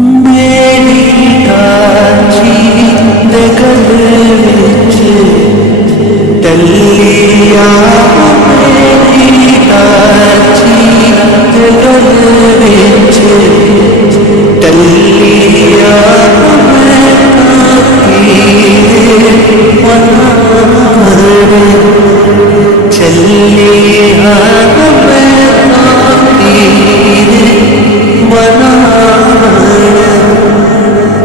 मेरी काची दे गले विच टलिया, मेरी काची दे गले विच टलिया, मैं काकी मनार चलिया, मैं काकी मनार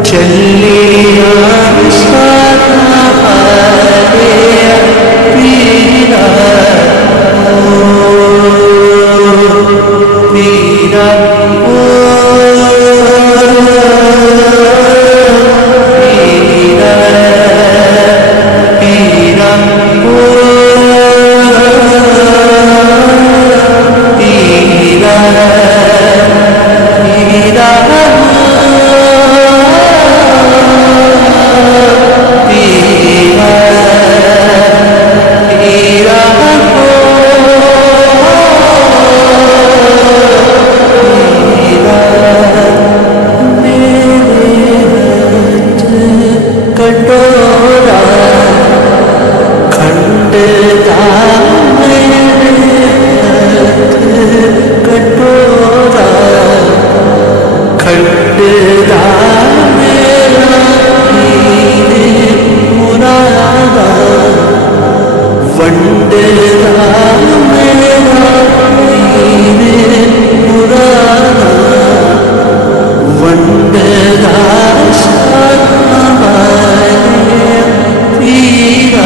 चलिया, सारा हारे पीरा पीरा कटोरा खंडता मेरे हाथ, कटोरा खंडता मेरा पीर मुरादा, वंडता मेरा पीर मुरादा, वंडता पीरा